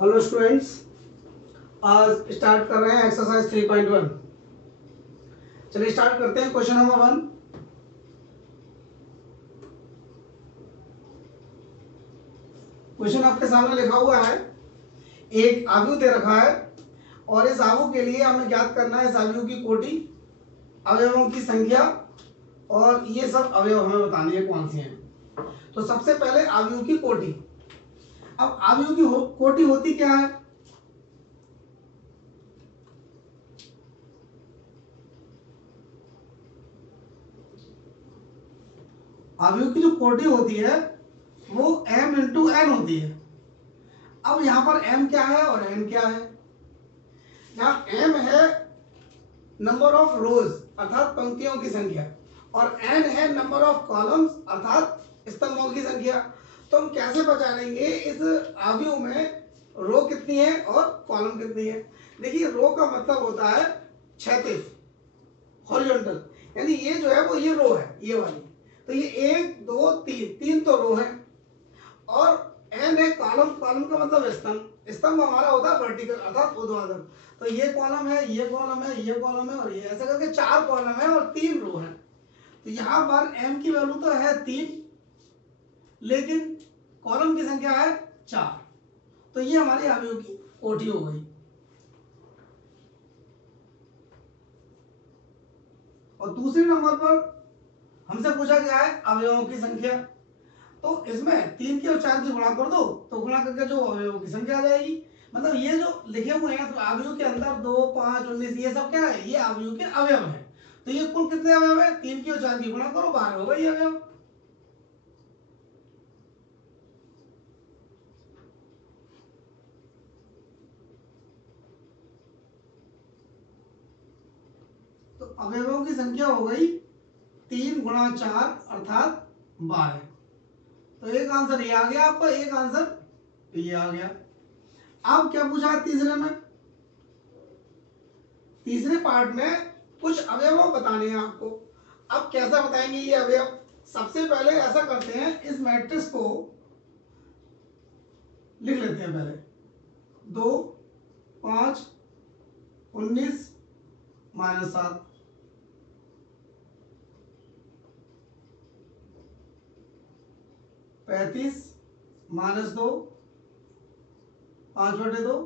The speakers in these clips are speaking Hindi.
हेलो स्टूडेंट्स, आज स्टार्ट कर रहे हैं एक्सरसाइज 3.1। चलिए स्टार्ट करते हैं। Question number 1। क्वेश्चन आपके सामने लिखा हुआ है, एक आव्यूह दे रखा है और इस आव्यूह के लिए हमें ज्ञात करना है इस आव्यूह की कोटि, अवयवों की संख्या और ये सब अवयव हमें बतानी है कौन सी हैं। तो सबसे पहले आव्यूह की कोटि। अब आव्यूह की कोटि होती क्या है? आव्यूह की जो कोटि होती है वो m इंटू एन होती है। अब यहां पर m क्या है और n क्या है? यहाँ m है नंबर ऑफ रोज अर्थात पंक्तियों की संख्या और n है नंबर ऑफ कॉलम्स अर्थात स्तंभों की संख्या। तो हम कैसे पहचानेंगे इस आव्यूह में रो कितनी है और कॉलम कितनी है? देखिए, रो का मतलब होता है क्षैतिज, हॉरिजॉन्टल, यानी ये जो है वो ये रो है, ये वाली। तो ये 1 2 3 तीन तो रो है और n है कॉलम। कॉलम का मतलब स्तंभ। स्तंभ हमारा होता है वर्टिकल अर्थात ऊर्ध्वाधर। तो ये कॉलम है, ये कॉलम है, ये कॉलम है और ये, ऐसा करके 4 कॉलम है और 3 रो है। तो यहाँ पर m की वैल्यू तो है 3, लेकिन कॉलम की संख्या है 4। तो ये हमारी आव्यूह की कोटि हो गई। और दूसरे नंबर पर हमसे पूछा गया है अवयवों की संख्या। तो इसमें 3 की और 4 की गुणा कर दो तो गुणा करके जो अवयवों की संख्या आ जाएगी। मतलब ये जो लिखे हुए हैं तो अवयव के अंदर 2 5 19 ये सब क्या है? ये अवयव के अवयव है। तो ये कुल कितने अवयव है? 3 की और 4 की गुणा करो, 12 हो गए ये अवयव। तो अवयवों की संख्या हो गई 3 गुणा 4 अर्थात 12। तो एक आंसर ये आ गया आपका, एक आंसर ये आ गया। अब क्या पूछा है तीसरे में? तीसरे पार्ट में कुछ अवयव बताने हैं आपको। अब कैसा बताएंगे ये अवयव? सबसे पहले ऐसा करते हैं, इस मैट्रिक्स को लिख लेते हैं पहले। 2 5 19 -7। -2 5/2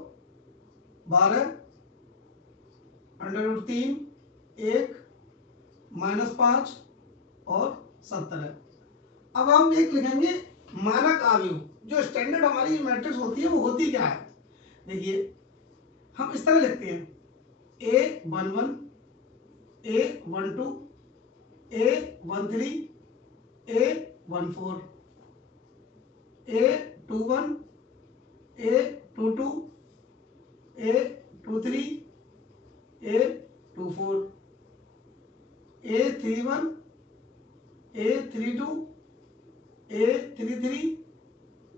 12 √3 1 -5 और 17। अब हम एक लिखेंगे मानक आव्यूह। जो स्टैंडर्ड हमारी मैट्रिक्स होती है वो होती क्या है? देखिए, हम इस तरह लिखते हैं A11 A12 A13 A14 A21 A22 A23 A24 A31 A32 A33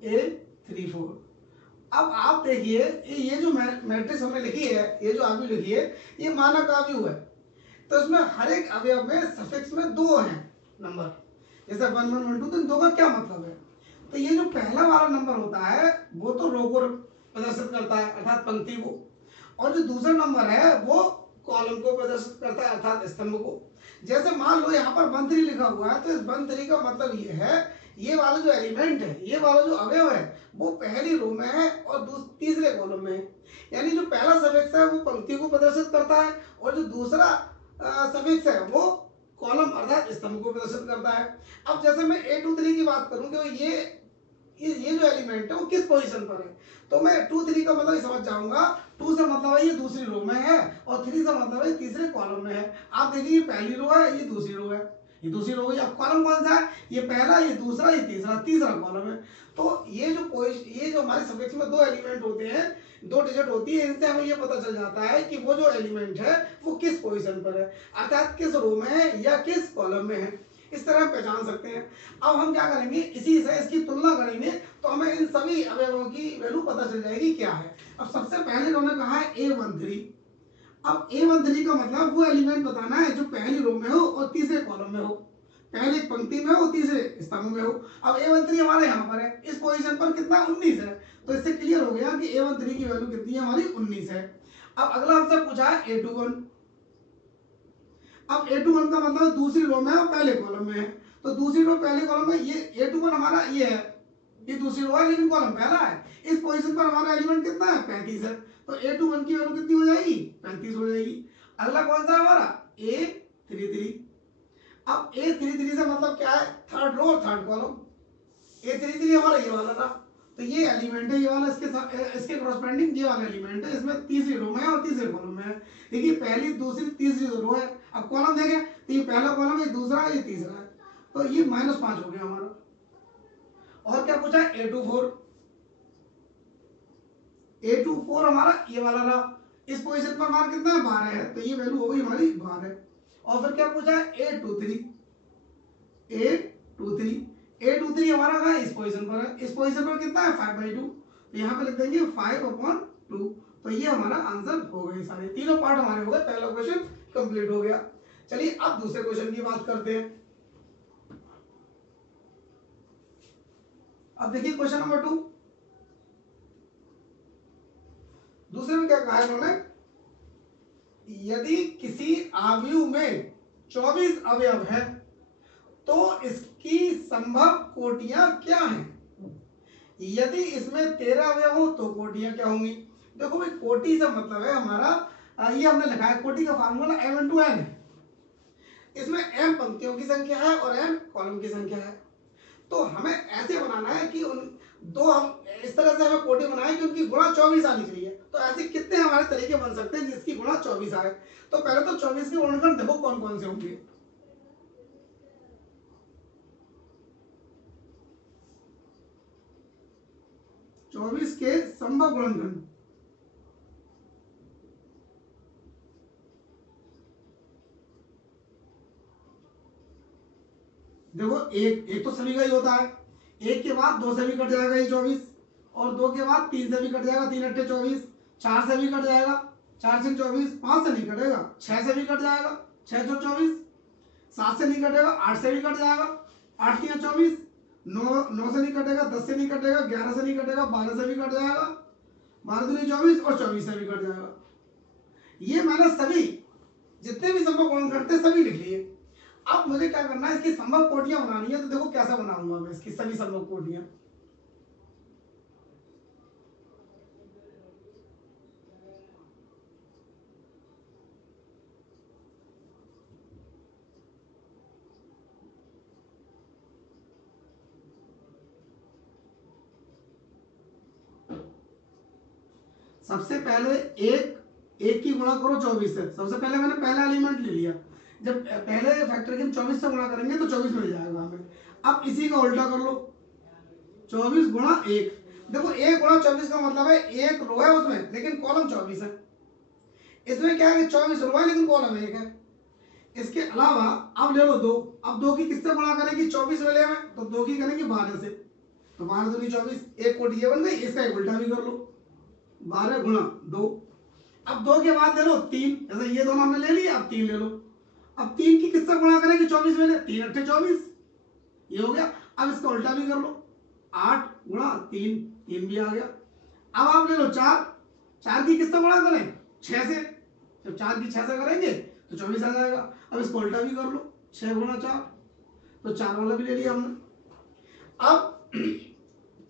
A34। अब आप देखिए, ये जो मैट्रिक्स हमने लिखी है, ये जो आव्यूह लिखी है, ये मानक आव्यूह है। तो इसमें हर एक अवयव में सफिक्स में 2 हैं नंबर, जैसे 1 1 1 2। तो इन 2 का क्या मतलब है? तो ये जो पहला वाला नंबर होता है वो तो रो को प्रदर्शित करता है अर्थात पंक्ति को, और जो दूसरा नंबर है वो कॉलम को प्रदर्शित करता है अर्थात स्तंभ को। जैसे मान लो यहाँ पर 1 3 लिखा हुआ है, तो इस 1 3 का मतलब ये है, ये वाला जो एलिमेंट है, ये वाला जो अवयव है वो पहली रो में है और तीसरे कॉलम में है। यानी जो पहला सफिक्स है वो पंक्ति को प्रदर्शित करता है और जो दूसरा सफिक्स है वो कॉलम अर्थात स्तंभ को प्रदर्शित करता है। अब जैसे मैं A23 की बात करूं कि ये जो एलिमेंट है वो किस पोजीशन पर है, तो मैं 2 3 का मतलब समझ जाऊंगा। 2 से मतलब है ये दूसरी रो में है और 3 से मतलब है तीसरे कॉलम में है। आप देखिए, ये पहली रो है, ये दूसरी रो है, ये दूसरी रो है। अब कॉलम कौन सा है? ये पहला, ये दूसरा, ये तीसरा, तीसरा कॉलम है। तो ये जो हमारे सफिक्स में 2 एलिमेंट होते हैं, 2 डिजिट होती है, इनसे हमें ये पता चल जाता है कि वो जो एलिमेंट है वो किस पोजीशन पर है अर्थात किस रो में है या किस कॉलम में है। इस तरह हम पहचान सकते हैं। अब हम क्या करेंगे, इसी से इसकी तुलना करेंगे तो हमें इन सभी अवयवों की वैल्यू पता चल जाएगी क्या है। अब सबसे पहले उन्होंने कहा है A13। अब A13 का मतलब वो एलिमेंट बताना है जो पहली रो में हो और तीसरे कॉलम में हो, पहले पंक्ति में हो तीसरे स्तंभ में हो। अब A13 हमारे यहाँ पर है, इस पोजीशन पर कितना 19 है, तो इससे क्लियर हो गया कि A13 की वैल्यू कितनी है हमारी 19 है। अब अगला हमसे पूछा है A21। अब A21 का मतलब दूसरी रो में और पहले कॉलम में है, तो दूसरी रो पहले कॉलम में ये A21 हमारा ये है, ये दूसरी रो है लेकिन कॉलम पहला है। इस पोजीशन पर हमारा एलिमेंट कितना है 35 है, तो A21 की वैल्यू कितनी हो जाएगी 35 हो जाएगी। अगला कौन सा हमारा A33। अब A33 से मतलब क्या है थर्ड रो और थर्ड कॉलम। A33 हमारा ये वाला था, तो ये एलिमेंट है ये वाला, इसके साथ इसके कॉरस्पॉन्डिंग ये वाला एलिमेंट है, इसमें तीसरी रो में है और तीसरे कॉलम में है। देखिए पहली दूसरी तीसरी रो है। अब कॉलम देखें तो ये पहला कॉलम है, दूसरा है, ये तीसरा है, तो ये -5 हो गया हमारा। और क्या पूछा है A24। A24 हमारा ये वाला रहा, इस पोजीशन पर हमारा कितना है 12 है, तो ये वैल्यू हो गई हमारी 12। और फिर क्या पूछा है A23। A23 हमारा कहाँ है इस पोजीशन पर है, इस पोजीशन पर कितना है 5/2, तो यहाँ पे लिख देंगे 5/2। तो ये हमारा आंसर हो गए, सारे तीनों पार्ट हमारे हो गए, पहला क्वेश्चन कंप्लीट हो गया। चलिए अब दूसरे क्वेश्चन की बात करते हैं। अब देखिए क्वेश्चन नंबर 2। दूसरे में क्या कहा है इन्होंने, यदि किसी आव्यूह में 24 अवयव है तो इसकी संभव कोटियां क्या हैं। यदि इसमें 13 अवयव हो तो कोटियां क्या होंगी। देखो भाई कोटि से मतलब है हमारा ये हमने लिखा है कोटि का फार्मूला m × n है। इसमें m पंक्तियों की संख्या है और n कॉलम की संख्या है, तो हमें ऐसे बनाना है कि उन दो हम इस तरह से हमें कोटि बनाए कि उनकी गुणा 24 आनी चाहिए। तो ऐसे कितने हमारे तरीके बन सकते हैं जिसकी गुणा 24 आए। तो पहले तो 24 के गुणनखंड देखो कौन कौन से होंगे। 24 के संभव गुणनखंड, देखो एक तो सभी का ही होता है, एक के बाद 2 से भी कट जाएगा ये 24, और 2 के बाद 3 से भी कट जाएगा, 3 × 8 = 24, 4 से भी कट जाएगा, 4 × 24, 5 से नहीं कटेगा, 6 से भी कट जाएगा, 6 × 24, 7 से नहीं कटेगा, 8 से भी कट जाएगा, 8 × 24, 9 से नहीं कटेगा, 10 से नहीं कटेगा, 11 से नहीं कटेगा, 12 से भी कट जाएगा, 12 दूनी 24 और 24 से भी कट जाएगा। ये मैंने सभी जितने भी संभव गुणनखंड थे सभी लिख लिए। अब मुझे क्या करना है, इसकी संभव कोटियां बनानी है, तो देखो कैसा बनाऊंगा मैं इसकी सभी संभव कोटियां। सबसे पहले एक की गुणा करो 24 से। सबसे पहले मैंने पहला एलिमेंट ले लिया, जब पहले फैक्टर की हम 24 से गुणा करेंगे तो 24 मिल जाएगा हमें। अब इसी का उल्टा कर लो, 24 × 1। देखो 1 × 24 का मतलब है एक रो है उसमें लेकिन कॉलम 24 है। इसमें क्या है कि 24 रो है लेकिन कॉलम 1 है। इसके अलावा अब ले लो 2। अब 2 की किससे गुणा करेंगे 24 वाले में, तो 2 की करेंगे 12 से, तो 12 दूनी 24, एक कोटि ये बन गई। इसका एक उल्टा भी कर लो, 12 × 2। अब 2 के बाद ले लो 3, जैसे ये दोनों हमने ले लिए, अब 3 ले लो। अब 3 की किससे गुणा करेंगे 24 वाले, 3 × 8 = 24, ये हो गया। अब इसका उल्टा भी कर लो, 8 × 3, 3 भी आ गया। अब आप ले लो 4, 4 की किससे गुणा करें 6 से, जब 4 की 6 से करेंगे तो 24 आ जाएगा। अब इसको उल्टा भी कर लो, 6 × 4, तो 4 वाला भी ले लिया हमने। अब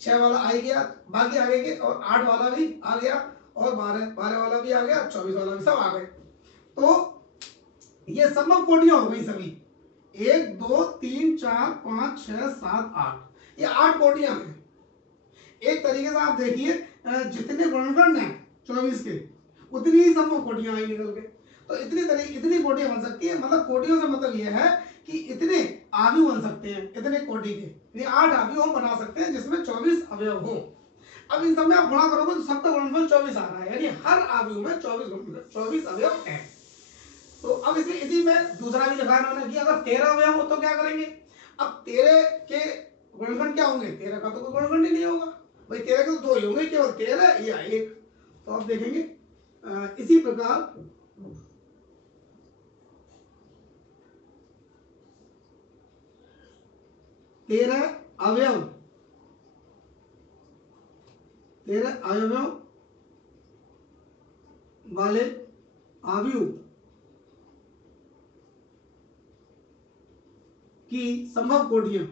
6 वाला आ गया, बाकी आगे के, और 8 वाला भी आ गया, और 12 वाला भी आ गया, 24 वाला भी, सब आ गए। तो ये संभव कोटियां हो गई सभी, 1 2 3 4 5 6 7 8, ये 8 कोटियां हैं। एक तरीके से आप देखिए जितने गुणनखंड हैं 24 के उतनी ही संभव कोटियां आई निकल के। तो इतनी कोटियां बन सकती है, मतलब कोटियों से मतलब यह है कि इतने आव्यूह बन सकते हैं, इतने कोटि के 8 आव्यूह हम बना सकते हैं जिसमें 24 अवयव हो। अब इन सब में आप गुणा करोगे तो सबका गुणनफल 24 आ रहा है, यानी हर आव्यूह में 24 अवयव हैं। तो अब इसी में दूसरा भी लिखा इन्होंने कि अगर 13 अवयव हो तो क्या करेंगे। अब 13 के गुणनखंड क्या होंगे, 13 का तो कोई गुणनखंड ही नहीं होगा भाई, 13 के तो 2 ही होंगे, केवल 13 या 1। तो आप देखेंगे इसी प्रकार 13 अवयव 13 अवयवों वाले अवयव की संभव कोटियां।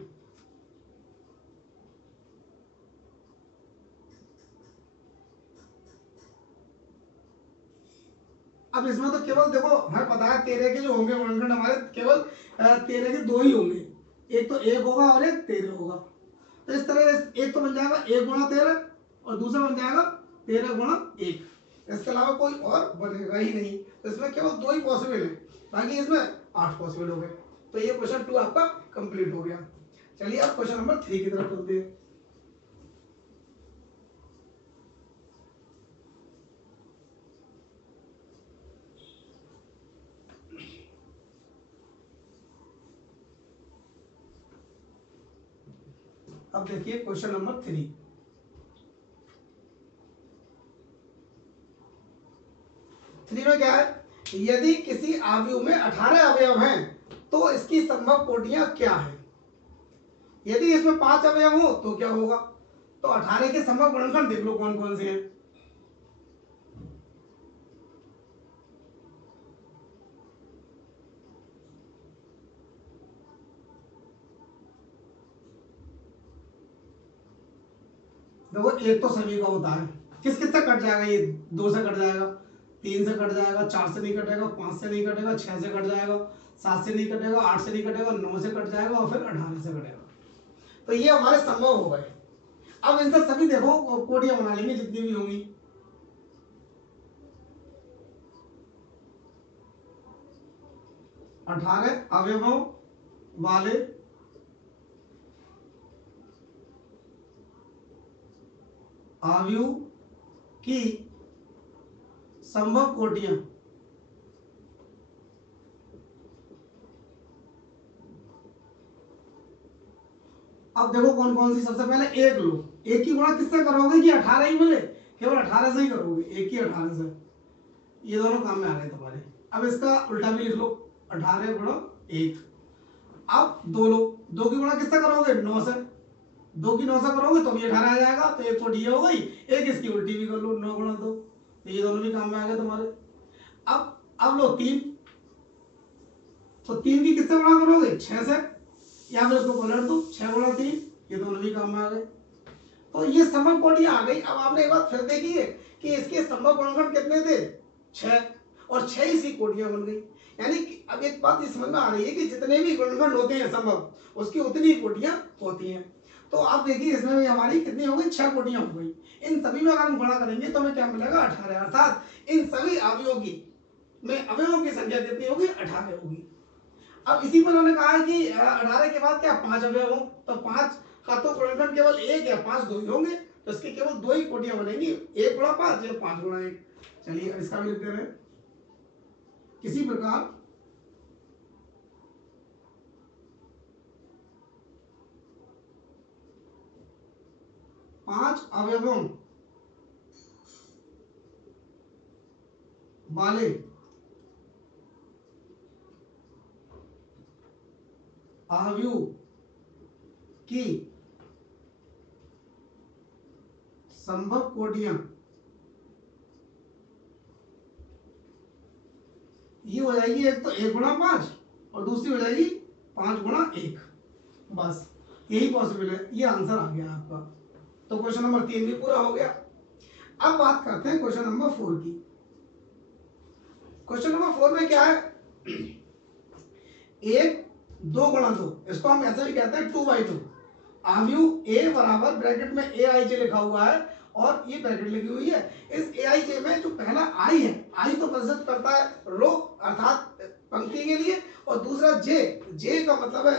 अब इसमें तो केवल देखो हमें पता है 13 के जो होंगे वर्णखंड हमारे केवल 13 के दो ही होंगे, एक तो 1 होगा और एक 13 होगा। तो इस तरह एक तो बन जाएगा 1 गुणा 13 और दूसरा बन जाएगा 13 गुणा 1। इसके अलावा कोई और बनेगा ही नहीं। तो इसमें केवल दो ही पॉसिबल है, बाकी इसमें 8 पॉसिबल हो गए। तो ये क्वेश्चन 2 आपका कंप्लीट हो गया। चलिए अब क्वेश्चन नंबर 3 की तरफ चलते हैं। अब देखिए क्वेश्चन नंबर 3। में क्या है, यदि किसी अवयव में 18 अवयव हैं तो इसकी संभव कोटियां क्या है। यदि इसमें 5 अवयव हो तो क्या होगा, तो 18 के संभव गुणनखंड देख लो कौन कौन से हैं। देखो एक तो सभी का होता है, किस किस से कट जाएगा, ये 2 से कट जाएगा, 3 से कट जाएगा, 4 से नहीं कटेगा, 5 से नहीं कटेगा, 6 से कट जाएगा, 7 से नहीं कटेगा, 8 से नहीं कटेगा, 9 से कट जाएगा और फिर 18 से कटेगा। तो ये हमारे संभव हो गए। अब इनसे सभी देखो कोटियां बना लेंगे जितनी भी होंगी। अठारह अवयवों वाले अवयव की संभव कोटियां। अब देखो कौन कौन सी, सबसे पहले एक लो, एक की गुणा किससे करोगे कि 18 ही मिले, केवल 18 से ही करोगे, एक की 18 से, ये दोनों काम में आ गए तुम्हारे। अब इसका उल्टा भी लिख लो, 18 गुणा 1। अब दो लो, दो की गुणा किससे करोगे, 9 से, 2 की 9 से करोगे तो भी 18 आ जाएगा, तो एक कोटि हो गई। एक इसकी उल्टी भी कर लो, 9 गुणा 2, तो ये दोनों भी काम में आ गए तुम्हारे। अब लो 3, तो 3 की किससे गुणा करोगे, 6 से, या फिर इसको पलट दो, 6 गुणा 3, ये दोनों भी काम में आ गए। तो ये संभव कोटियां आ गई। अब आपने एक बात फिर देखी है कि इसके संभव गुणनखंड कितने थे, 6, और 6 इसी कोटियां बन गई। यानी कि अब एक बात समझ में आ रही है कि जितने भी गुणनखंड होते हैं संभव, उसकी उतनी ही कोटियां होती हैं। तो आप देखिए इसमें भी हमारी कितनी हो गई, 6 कोटियां हो गई। इन सभी में अगर हम गुणा करेंगे तो हमें क्या मिलेगा, 18, अर्थात इन सभी अवयवों की में अवयवों की संख्या कितनी होगी, 18 होगी। अब इसी पर उन्होंने कहा है कि 18 के बाद क्या 5 अवयव हो, तो 5 का तो गुणनखंड केवल 1 या 5 दो ही होंगे, तो इसके केवल 2 ही कोटियां बनेंगी, 1 गुणा 5 या 5 गुणा 1। चलिए अब इसका भी लिखते रहे। किसी प्रकार पांच अवयवों वाले अवयव की संभव कोटियां ये हो जाएगी, एक तो 1 गुणा 5 और दूसरी हो जाएगी 5 गुणा 1। बस यही पॉसिबल है, ये आंसर आ गया आपका। तो क्वेश्चन नंबर 3 भी पूरा हो गया। अब बात करते हैं क्वेश्चन नंबर 4 की। क्वेश्चन नंबर 4 में क्या है, 1 2 गुणा 2, इसको हम ऐसे भी कहते हैं 2/2। अवयव ए बराबर ब्रैकेट में ए आई जे लिखा हुआ है और ये ब्रैकेट लिखी हुई है। इस ए आई जे में जो पहला आई है, आई तो प्रदर्शित करता है रो अर्थात पंक्ति के लिए, और दूसरा जे, जे का मतलब है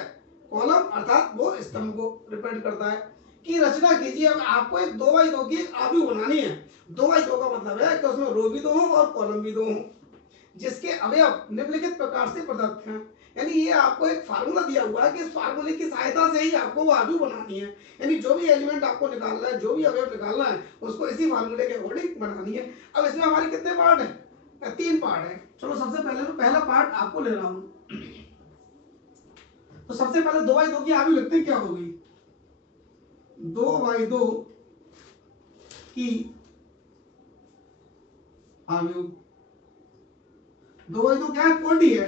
कॉलम अर्थात वो स्तंभ को रिप्रेजेंट करता है। की रचना कीजिए। अब आपको एक 2/2 की अवयव बनानी है। 2/2 का मतलब है कि उसमें रो भी 2 हो और कॉलम भी 2 हो, जिसके अवयव निम्नलिखित प्रकार से प्रदत्त हैं। यानी ये आपको एक फार्मूला दिया हुआ है कि इस फार्मूले की सहायता से ही आपको वो अवयव बनानी है। यानी जो भी एलिमेंट आपको निकालना है, जो भी अवयव निकालना है, उसको इसी फार्मूले के अकॉर्डिंग बनानी है। अब इसमें हमारे कितने पार्ट हैं, 3 पार्ट हैं। चलो सबसे पहले मैं पहला पार्ट आपको ले रहा हूं। तो सबसे पहले 2/2 की अवयव लिखते हैं, क्या होगी, 2/2 की अवयव। 2 क्या है, कोटि है,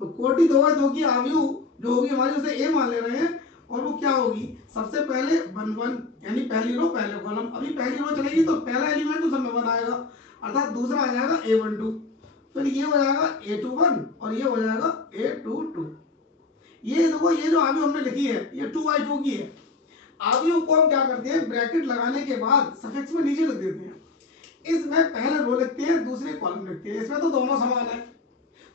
तो कोटि 2 की अवयव जो होगी हमारी उसे ए मान ले रहे हैं, और वो क्या होगी, सबसे पहले 1 1 यानी पहली रो पहले कॉलम, अभी पहली रो चलेगी तो पहला एलिमेंट तो सब में 1 आएगा, अर्थात दूसरा आ जाएगा A12, फिर ये हो जाएगा A21 और ये हो जाएगा A22। ये देखो ये जो अवयव हमने लिखी है ये 2/2 की है। अवयव को हम क्या करते हैं, ब्रैकेट लगाने के बाद सफिक्स में नीचे लिख देते हैं, इसमें पहले रो लिखते हैं दूसरे कॉलम लिखते हैं, इसमें तो दोनों समान है,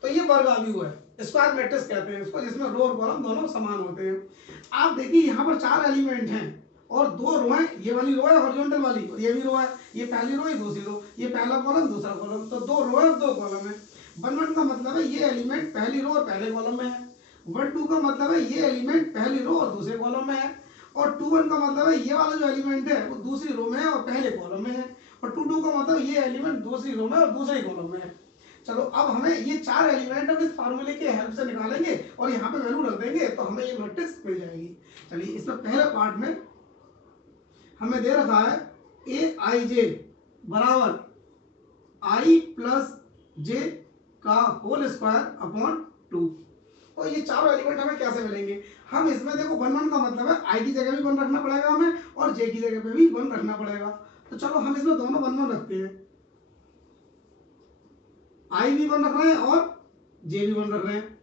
तो ये वर्ग अवयव है, स्क्वायर मैट्रिक्स कहते हैं इसको, जिसमें रो और कॉलम दोनों समान होते हैं। आप देखिए यहाँ पर 4 एलिमेंट हैं और 2 रो हैं, ये वाली रो है हॉरिजॉन्टल वाली और ये भी रो है, ये पहली रो ये दूसरी रो, ये पहला कॉलम दूसरा कॉलम, तो 2 रो है और 2 कॉलम है। 1 1 का मतलब है ये एलिमेंट पहली रो और पहले कॉलम में है, 1 2 का मतलब है ये एलिमेंट पहली रो और दूसरे कॉलम में है, और 2 1 का मतलब है ये वाला जो एलिमेंट है वो दूसरी रो में है और पहले कॉलम में है, और 2 2 का मतलब ये एलिमेंट दूसरी रो में और दूसरे कॉलम में है। चलो अब हमें ये 4 एलिमेंट हम इस फार्मूले के हेल्प से निकालेंगे और यहाँ पे वैल्यू रख देंगे तो हमें ये मैट्रिक्स मिल जाएगी। चलिए इसमें पहले पार्ट में हमें दे रखा है Aij बराबर I प्लस जे का होल स्क्वायर अपॉन 2। तो ये चारों एलिमेंट हमें कैसे मिलेंगे, हम इसमें देखो 1 1 का मतलब है I की जगह भी 1 रखना पड़ेगा हमें और J की जगह पे भी 1 रखना पड़ेगा, तो चलो हम इसमें दोनों 1 1 रखते हैं, I भी 1 रख रहे हैं और J भी 1 रख रहे हैं।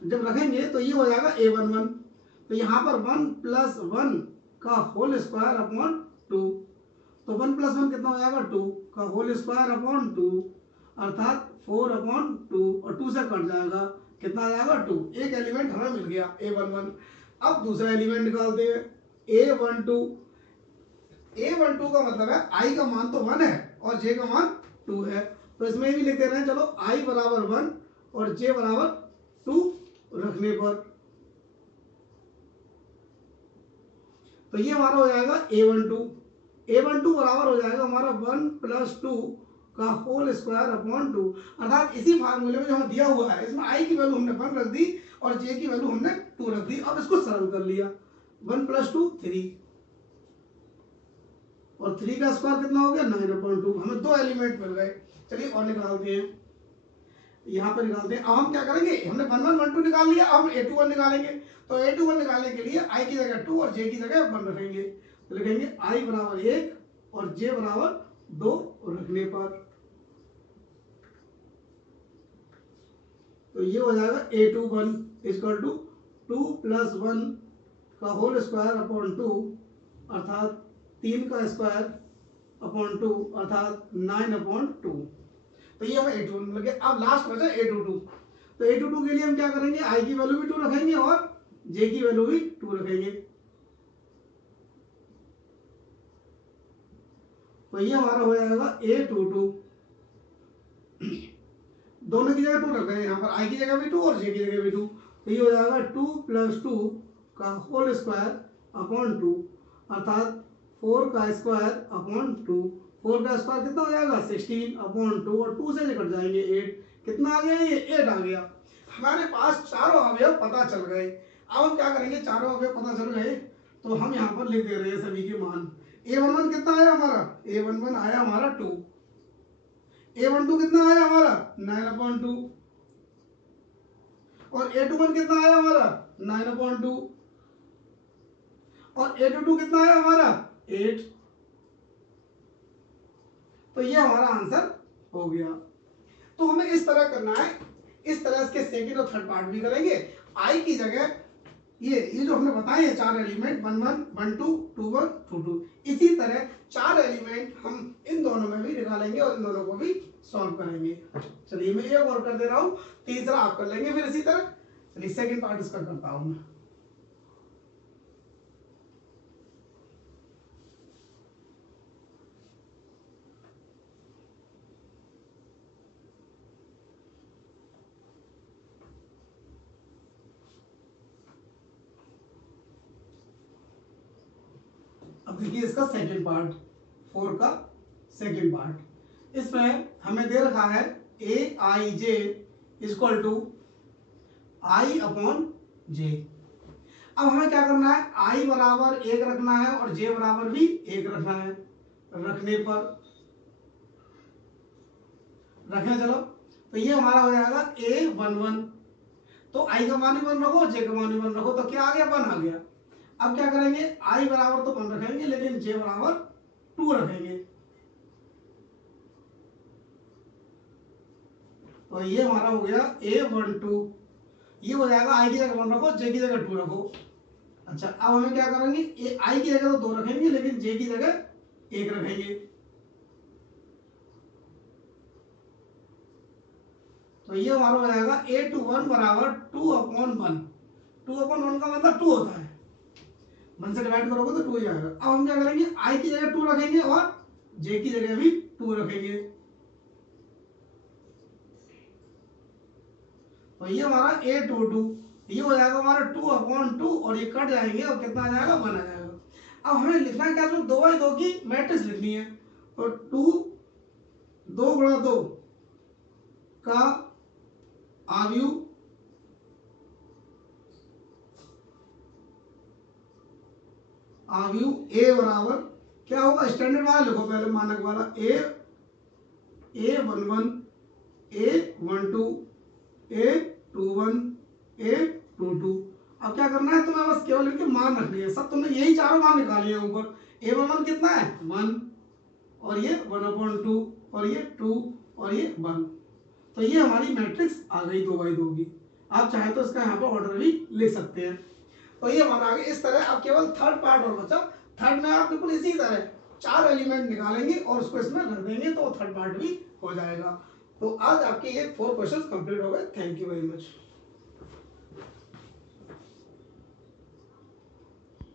जब रखेंगे तो ये हो जाएगा A11, तो यहाँ पर 1 + 1 का होल स्क्वायर अपॉन 2, तो 1 + 1 कितना हो जाएगा 2 का होल स्क्वायर अपॉन 2, अर्थात 4/2 और 2 से कट जाएगा, कितना आ जाएगा 2। एक एलिमेंट हमें मिल गया A11। अब दूसरा एलिमेंट निकालते हैं A12। A12 का मतलब है I का मान तो 1 है और J का मान 2 है, तो इसमें भी लिख दे रहे हैं, चलो I बराबर 1 और J बराबर 2 रखने पर, तो ये हमारा हो जाएगा A12 बराबर हो जाएगा हमारा 1 + 2 का होल स्क्वायर अपॉन 2, अर्थात इसी फार्मूले में जो हमें दिया हुआ है इसमें I की वैल्यू हमने 1 रख दी और J की वैल्यू हमने 2 रख दी। अब इसको सरल कर लिया, 1 + 2 3 और 3 का स्क्वायर कितना हो गया 9/2, हमें 2 एलिमेंट मिल गए। चलिए और निकालते हैं, यहाँ पर निकालते हैं। अब हम क्या करेंगे, हमने 1 1 1 2 निकाल लिया, अब हम A21 निकालेंगे, तो A21 निकालने के लिए I की जगह 2 और J की जगह 1 रखेंगे, तो लिखेंगे I बराबर 1 और J बराबर 2 रखने पर, तो ये हो जाएगा A21 = 2 + 1 का होल स्क्वायर अपॉन 2, अर्थात 3 का स्क्वायर अपॉन 2 अर्थात 9/2, तो ये हमें A21 मिल गया। अब लास्ट बचा A22, तो A22 के लिए हम क्या करेंगे, I की वैल्यू भी 2 रखेंगे और J की वैल्यू भी 2 रखेंगे, तो ये हमारा हो जाएगा A22, दोनों की जगह 2 रख रहे हैं, यहाँ पर I की जगह भी 2 और J की जगह भी 2, तो ये हो जाएगा 2 + 2 का होल स्क्वायर अपॉन 2, अर्थात 4 का स्क्वायर अपॉन 2, 4 का स्क्वायर कितना हो जाएगा 16/2 और 2 से कट जाएंगे 8, कितना आ गया ये 8 आ गया। हमारे पास चारों अवयव पता चल गए। अब हम क्या करेंगे, चारों अवयव पता चल गए तो हम यहाँ पर लिख दे रहे हैं सभी के मान। A11 कितना आया हमारा, A11 आया हमारा 2, A12 कितना आया हमारा 9/2 और A21 कितना आया हमारा 9/2 और A22 कितना आया हमारा 8, तो ये हमारा आंसर हो गया। तो हमें इस तरह करना है, इस तरह इसके सेकंड और थर्ड पार्ट भी करेंगे। I की जगह ये जो हमने बताए हैं 4 एलिमेंट 1 1 1 2 2 1 2 2, इसी तरह 4 एलिमेंट हम इन दोनों में भी निकालेंगे और इन दोनों को भी सॉल्व करेंगे। चलिए मैं एक और कर दे रहा हूं, तीसरा आप कर लेंगे फिर इसी तरह। चलिए सेकंड पार्ट इसका करता हूं मैं। अब देखिए इसका सेकंड पार्ट, 4 का सेकंड पार्ट, इसमें हमें दे रखा है Aij = I/2 जे। अब हमें क्या करना है, आई बराबर 1 रखना है और जे बराबर भी 1 रखना है। रखने पर रखें, चलो तो ये हमारा हो जाएगा A11। तो आई का मान भी 1 रखो, जे का मान भी 1 रखो, तो क्या आ गया, 1 आ गया। अब क्या करेंगे, आई बराबर तो 1 रखेंगे लेकिन जे बराबर 2 रखेंगे। तो ये हमारा हो गया A12। ये हो जाएगा आई की जगह 1 रखो, जे की जगह 2 रखो। अच्छा, अब हमें क्या करेंगे, आई की जगह तो 2 रखेंगे लेकिन जे की जगह 1 रखेंगे। तो ये हमारा हो जाएगा A21 बराबर 2/1। 2/1 का मतलब 2 होता है, 1 से डिवाइड करोगे तो 2 हो जाएगा। अब हम क्या करेंगे, आई की जगह 2 रखेंगे और जे की जगह भी 2 रखेंगे। तो ये हमारा A22, ये हो जाएगा हमारा 2/2 और ये कट जाएंगे और कितना आ जाएगा, 1 आ जाएगा। अब हमें लिखना है क्या, 2/2 की मैट्रिक्स लिखनी है। तो 2 गुणा 2 का आव्यूह ए बराबर क्या होगा, स्टैंडर्ड वाला लिखो पहले, मानक वाला, A11 A12 A21 A22। अब क्या करना है, तुम्हें बस केवल इनके मान रखने हैं। सब तुमने यही चारों मान निकाले हैं ऊपर। A11 कितना है, 1 और ये 1/2 और ये 2 और ये 1। तो ये हमारी मैट्रिक्स आ गई 2/2 की। आप चाहे तो इसका यहाँ पर ऑर्डर भी ले सकते हैं। तो ये हमारा आगे इस तरह। अब केवल थर्ड पार्ट और बचा। थर्ड में आप बिल्कुल इसी तरह 4 एलिमेंट निकालेंगे और उसको इसमें रख देंगे तो थर्ड पार्ट भी हो जाएगा। तो आज आपके ये 4 क्वेश्चंस कंप्लीट हो गए। Thank you very much.